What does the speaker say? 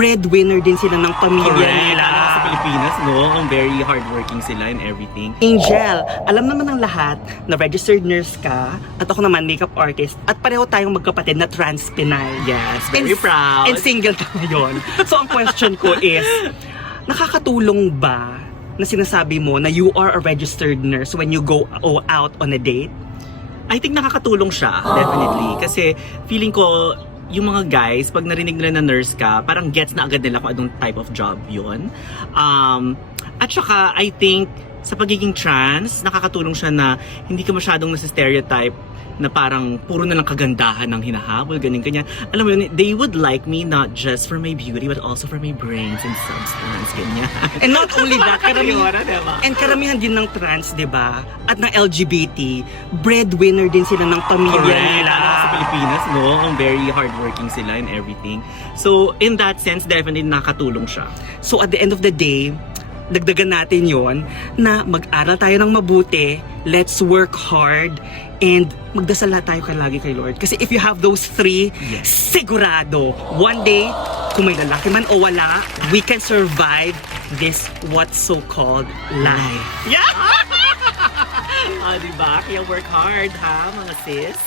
breadwinner din sila ng pamilya Correct. nila. Lalo na sa Pilipinas, no? Ang very hardworking sila and everything. Angel, alam naman ng lahat na registered nurse ka at ako naman makeup artist at pareho tayong magkapatid na trans Pinay. Yes, very proud. And single ka ngayon. So ang question ko is, nakakatulong ba na sinasabi mo na you are a registered nurse when you go out on a date? I think nakakatulong siya, definitely. Kasi feeling ko, yung mga guys, pag narinig nila na nurse ka, parang gets na agad nila kung anong type of job yun. At saka, I think, sa pagiging trans, nakakatulong siya na hindi ka masyadong nasa-stereotype na parang puro na lang kagandahan ng hinahabol, ganyan-ganyan. Alam mo yun, they would like me not just for my beauty, but also for my brains and substance, ganyan. And not only that, Karamihan, diba? and karamihan din ng trans, di ba? At ng LGBT, breadwinner din sila ng pamilya Correct. nila. Lalo na sa Pilipinas, no? Ang very hardworking sila and everything. So, in that sense, definitely nakatulong siya. So at the end of the day, dagdagan natin yon na mag-aral tayo ng mabuti, let's work hard, and magdasal na tayo lagi kay Lord. Kasi if you have those three, Yes. sigurado, one day, kung may lalaki man o wala, we can survive this what's so-called life. Yeah! Diba? Kaya work hard, ha, mga sis?